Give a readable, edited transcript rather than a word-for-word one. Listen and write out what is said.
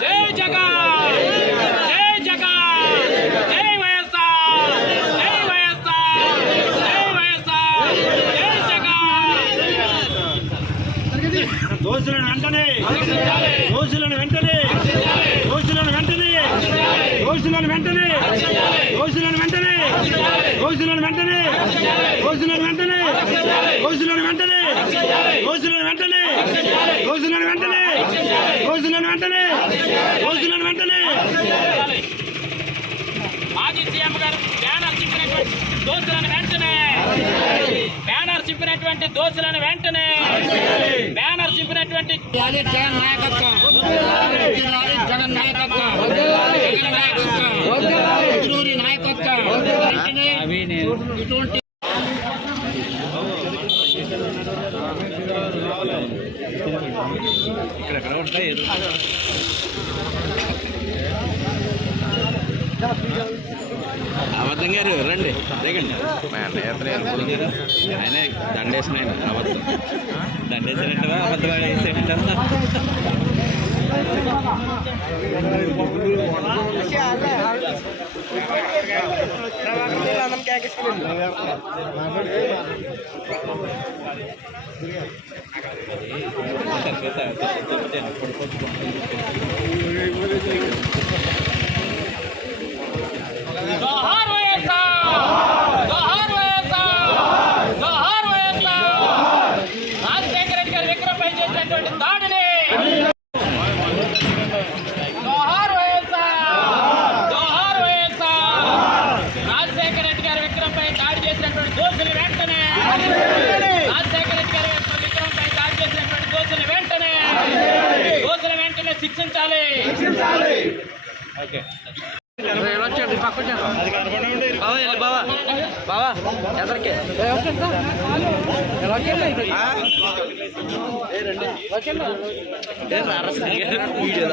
జై జగన్, జై జగన్, జై వైఎస్ఆర్, జై వైఎస్ఆర్, జై వైఎస్ఆర్, జై జగన్. దోషులను వెంటనే దోషులను వెంటనే దోషులను వెంటనే దోషులను వెంటనే దోషులను వెంటనే దోషులను వెంటనే దోషులను వెంటనే దోషులను వెంటనే దోషులను వెంటనే దోషులను వెంటనే దోషులను వెంటనే దోషులను వెంటనే. మాజీ సీఎం గారు బ్యానర్ చింపినటువంటి దోషులను వెంటనే బ్యానర్ చింపినటువంటి దోషులను వెంటనే బ్యానర్ చింపినటువంటి జగన్ నాయకత్వం, జగన్ నాయకత్వం, జగన్ నాయకత్వం, ఎదురూరి నాయకత్వం. ఇటువంటి ఇక్కడ ఉంటాయి. అబద్ధం గారు రండి దిగండి. ఆయన దండేసిన అబద్ధం దండేసినట్టుగా అబద్ధం వేసేట జోహార్ వైఎస్ఆర్, జోహార్ వైఎస్ఆర్, జోహార్ వైఎస్ఆర్. రాజశేఖర రెడ్డి గారి విగ్రహంపై చేసినటువంటి దాడిని జోహార్ వైఎస్ఆర్, జోహార్ వైఎస్ఆర్. రాజశేఖర రెడ్డి గారి విగ్రహంపై దాడి చేసినటువంటి దోషులు వెంటనే రాజశేఖర రెడ్డి గారి విగ్రహంపై దాడి చేసినటువంటి దోషులు వెంటనే దోషులు వెంటనే శిక్షించాలి. ఓకే బావా బావా ఎదరికి వీడియో